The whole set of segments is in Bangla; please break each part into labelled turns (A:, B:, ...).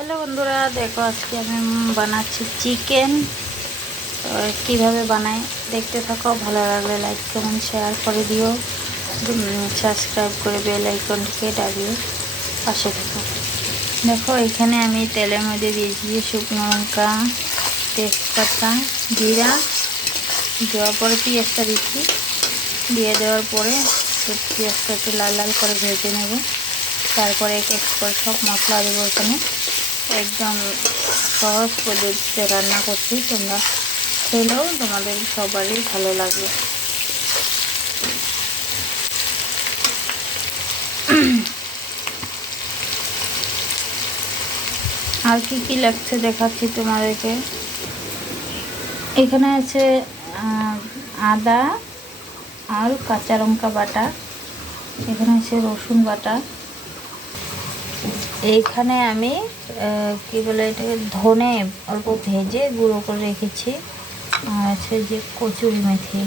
A: হ্যালো বন্ধুরা, দেখো আজকে আমি বানাচ্ছি চিকেন। তো কীভাবে বানাই দেখতে থাকো, ভালো লাগলে লাইক কমেন্ট শেয়ার করে দিও। সাবস্ক্রাইব করে বেল আইকনটিকে ডাবিয়ে পাশে থাকো। দেখো, এখানে আমি তেলের মধ্যে দিয়েছি শুকনো লঙ্কা, তেজপাতা, জিরা। দেওয়ার পরে পেঁয়াজটা দিচ্ছি। দিয়ে দেওয়ার পরে পেঁয়াজটা একটু লাল লাল করে ভেজে নেব। তারপরে এক এক করে সব মশলা দেবো এখানে। একদম সহজ পদ্ধতিতে রান্না করছি। তোমরা খেলেও তোমাদের সবারই ভালো লাগবে আর কি কি লাগছে দেখাচ্ছি তোমাদেরকে। এখানে আছে আদা আর কাঁচা লঙ্কা বাটা। এখানে আছে রসুন বাটা। এইখানে আমি কি বলে এটাকে, ধনে অল্প ভেজে গুঁড়ো করে রেখেছি। আছে যে কচুরি মেথি।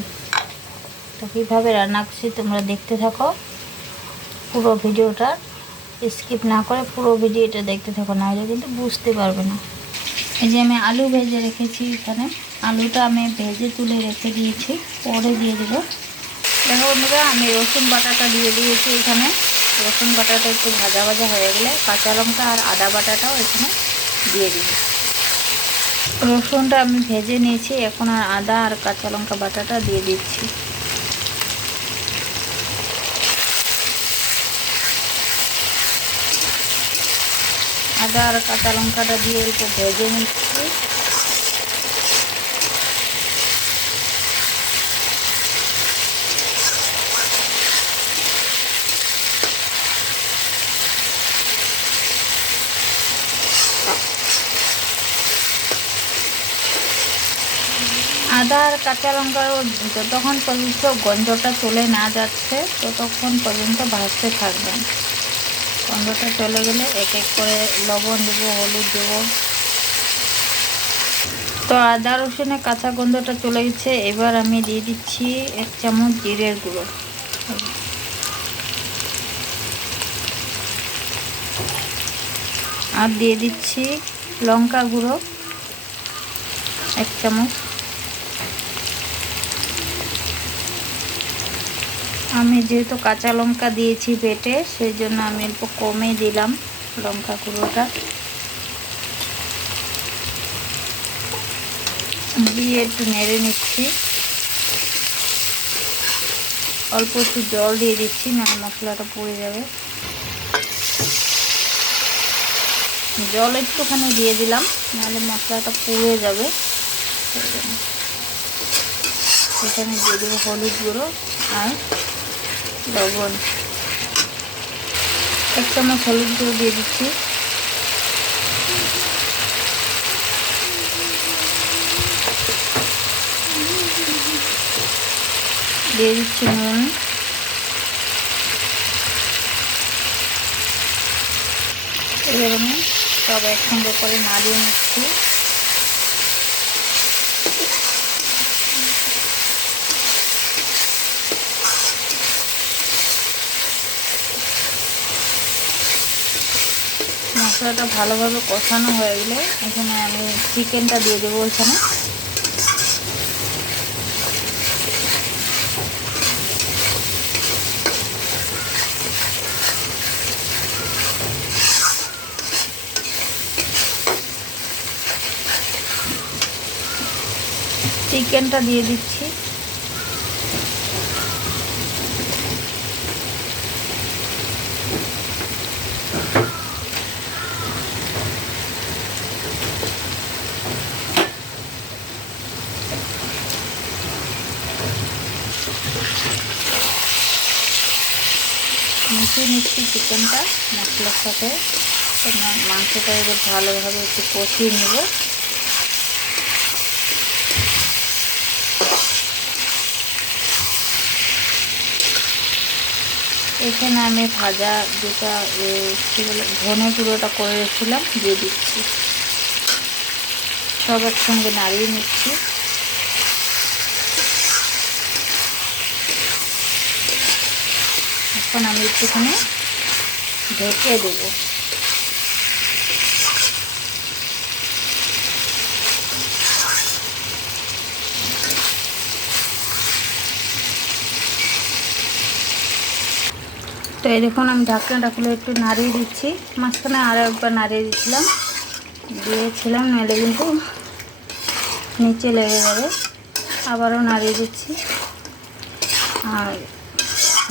A: তো কীভাবে রান্না করছি তোমরা দেখতে থাকো। পুরো ভিডিওটা স্কিপ না করে পুরো ভিডিওটা দেখতে থাকো, না হলে কিন্তু বুঝতে পারবে না। এই যে আমি আলু ভেজে রেখেছি এখানে। আলুটা আমি ভেজে তুলে রেখে দিয়েছি, পরে দিয়ে দেবো। দেখো বন্ধুরা, আমি রসুন বাটাটা দিয়ে দিয়েছি এখানে। রসুন বাটাটা একটু ভাজা ভাজা হয়ে গেলে কাঁচা লঙ্কা আর আদা বাটাটাও এখানে দিয়ে দিব। রসুনটা আমি ভেজে নিয়েছি, এখন আর আদা আর কাঁচা লঙ্কা বাটাটা দিয়ে দিচ্ছি। আদা আর কাঁচা লঙ্কাটা দিয়ে একটু ভেজে নিচ্ছি। আদা আর কাঁচা লঙ্কা যতক্ষণ পর্যন্ত গন্ধটা চলে না যাচ্ছে, ততক্ষণ পর্যন্ত ভাজতে থাকবেন। গন্ধটা চলে গেলে এক এক করে লবণ দেবো, হলুদ দেবো। তো আদা রসুনে কাঁচা গন্ধটা চলে গেছে, এবার আমি দিয়ে দিচ্ছি এক চামচ জিরের গুঁড়ো। আর দিয়ে দিচ্ছি লঙ্কা গুঁড়ো, এক চামচ। আমি যেহেতু কাঁচা লঙ্কা দিয়েছি বেটে, সেই জন্য আমি অল্প কমে দিলাম লঙ্কা গুঁড়োটা। দিয়ে একটু নেড়ে নিচ্ছি। অল্প একটু জল দিয়ে দিচ্ছি না মশলাটা পুড়ে যাবে। জল একটুখানি দিয়ে দিলাম, নাহলে মশলাটা পুড়ে যাবে। এখানে দিয়ে দেবো হলুদ গুঁড়ো আর লবণ। এক চামচ হলুদ গুঁড়ো দিয়ে দিচ্ছি। দিয়ে দিচ্ছি নুন। এবার আমি সব একসঙ্গে করে নাড়িয়ে নিচ্ছি। মশলাটা ভালোভাবে কষানো হয়ে গেলে এখানে আমি চিকেনটা দিয়ে দেবো এখানে চিকেনটা দিয়ে দিচ্ছি। মিশিয়ে নিচ্ছি চিকেনটা মশলার সাথে। মাংসটা এবার ভালোভাবে একটু কষিয়ে নেব। এখানে আমি ভাজা যেটা কী বলে ধনে গুঁড়োটা করে রেখেছিলাম দিয়ে দিচ্ছি। সব একসঙ্গে নাড়িয়ে নিচ্ছি। এখন আমি একটুখানি ঢেকে দেবো। তো এই দেখুন, আমি ঢাকনা ঢাকলে একটু নাড়িয়ে দিচ্ছি। মাঝখানে আরও একবার নাড়িয়ে দিচ্ছিলাম দিয়েছিলাম, নাহলে কিন্তু নিচে লেগে যাবে। আবারও নাড়িয়ে দিচ্ছি। আর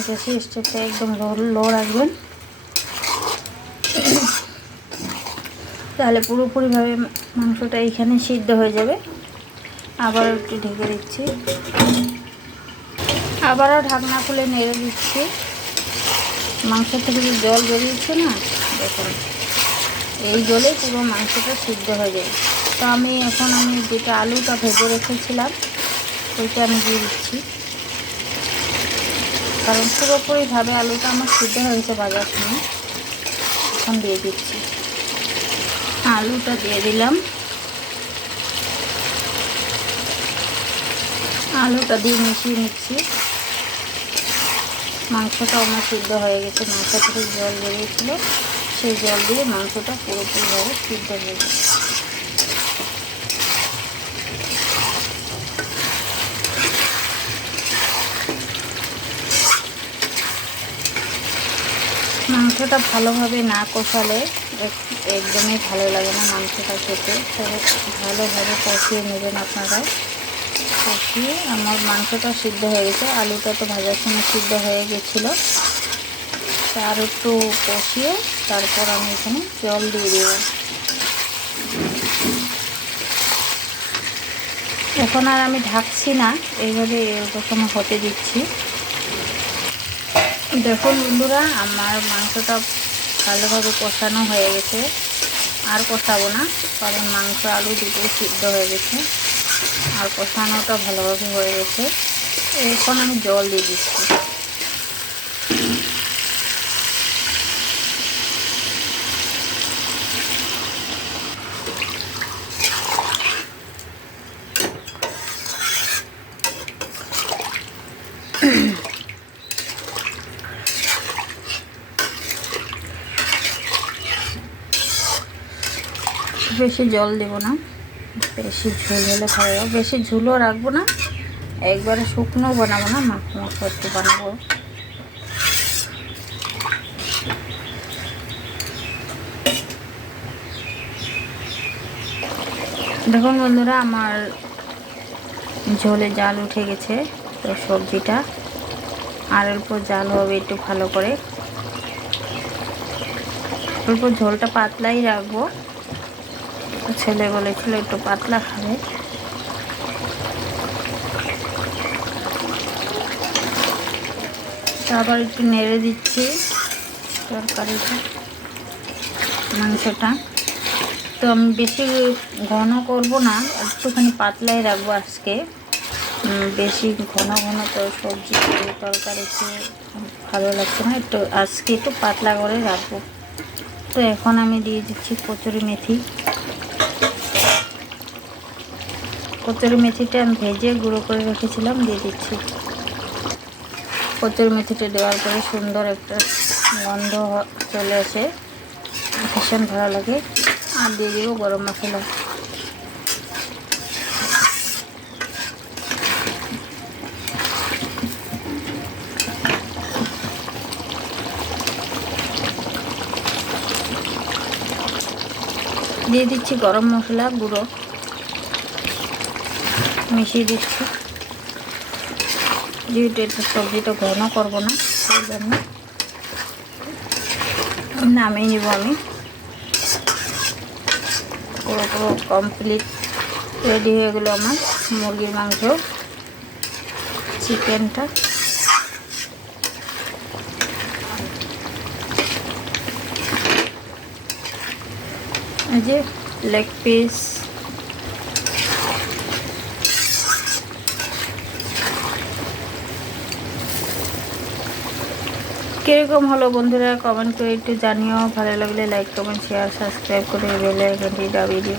A: গ্যাসের স্টোভটা একদম লো লো রাখবেন। তাহলে পুরোপুরিভাবে মাংসটা এখানে সিদ্ধ হয়ে যাবে। আবার একটু ঢেকে দিচ্ছি। আবারও ঢাকনা খুলে নেড়ে দিচ্ছি। মাংস থেকে যে জল বেরিয়েছে না, দেখুন। এই জলে পুরো মাংসটা সিদ্ধ হয়ে যাবে। তো আমি এখন আমি যেটা আলুটা ভেজে রেখেছিলাম, ওইটা আমি দিয়ে দিচ্ছি। কারণ পুরোপুরিভাবে আলুটা আমার সিদ্ধ হয়েছে বাজার সময় এখন দিয়ে দিচ্ছি। আলুটা দিয়ে দিলাম। আলুটা দিয়ে মিশিয়ে নিচ্ছি। মাংসটা আমার সিদ্ধ হয়ে গেছে। মাংস থেকে জল বেরিয়েছিল। সেই জল দিয়ে মাংসটা পুরোপুরিভাবে সিদ্ধ হয়ে গেছে। মাংসটা ভালোভাবে না কষালে একদমই ভালো লাগে না মাংসটা খেতে। তবে ভালোভাবে কষিয়ে নেবেন আপনারা। কষিয়ে আমার মাংসটা সিদ্ধ হয়ে গেছে। আলুটা তো ভাজার সময় সিদ্ধ হয়ে গেছিল। তা আর একটু কষিয়ে তারপর আমি এখানে জল দিয়ে দেব। এখন আর আমি ঢাকছি না। এইভাবে এরকম হতে দিচ্ছি। দেখুন বন্ধুরা, আমার মাংসটা ভালোভাবে কষানো হয়ে গেছে। আর কষাবো না, কারণ মাংস, আলু দুটো সিদ্ধ হয়ে গেছে। আর কষানোটা ভালোভাবে হয়ে গেছে। এখন আমি জল দিয়ে দিচ্ছি। বেশি জল দেবো না। বেশি ঝোল হলে হবে। বেশি ঝুলও রাখব না। একবারে শুকনো বানাবো না, মাখো মাখো একটু বানাবো। দেখুন বন্ধুরা, আমার ঝোলে জাল উঠে গেছে, তো সবজিটা। আর অল্প জাল হবে একটু ভালো করে। অল্প ঝোলটা পাতলাই রাখব। ছেলে বলেছিল একটু পাতলা খাবে। আবার একটু নেড়ে দিচ্ছি তরকারিটা, মাংসটা। তো আমি বেশি ঘন করব না, একটুখানি পাতলাই রাখব আজকে। বেশি ঘন ঘন তো সবজি, তরকারি খেয়ে ভালো লাগছে না, একটু আজকে একটু পাতলা করে রাখব। তো এখন আমি দিয়ে দিচ্ছি কচুরি মেথি। কচুরি মেথিটা আমি ভেজে গুঁড়ো করে রেখেছিলাম, দিয়ে দিচ্ছি। কচুরি মেথিটা দেওয়ার পরে সুন্দর একটা গন্ধ চলে আসে। ভীষণ ভালো লাগে। আর দিয়ে দিব গরম মশলা। দিয়ে দিচ্ছি গরম মশলা গুঁড়ো। মিশিয়ে দিচ্ছি। যেহেতু এটা সবজিটা ঘন করব না, সেই জন্য নামিয়ে নিব আমি। পুরো কমপ্লিট রেডি হয়ে গেলো আমার মুরগির মাংস চিকেনটা যে লেগ পিস কীরকম হলো বন্ধুরা? কমেন্ট করে একটু জানিও। ভালো লাগলে লাইক কমেন্ট শেয়ার সাবস্ক্রাইব করে বেলে আইকনটি দাবিয়ে দিও।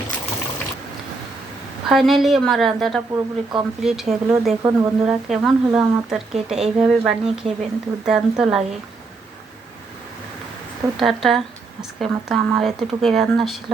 A: ফাইনালি আমার রান্নাটা পুরোপুরি কমপ্লিট হয়ে গেলো। দেখুন বন্ধুরা, কেমন হলো আমার তরকারিটা? এইভাবে বানিয়ে খেবেন, দুর্দান্ত লাগে। তো টাটা। আজকের মতো আমার এতটুকুই রান্না ছিল।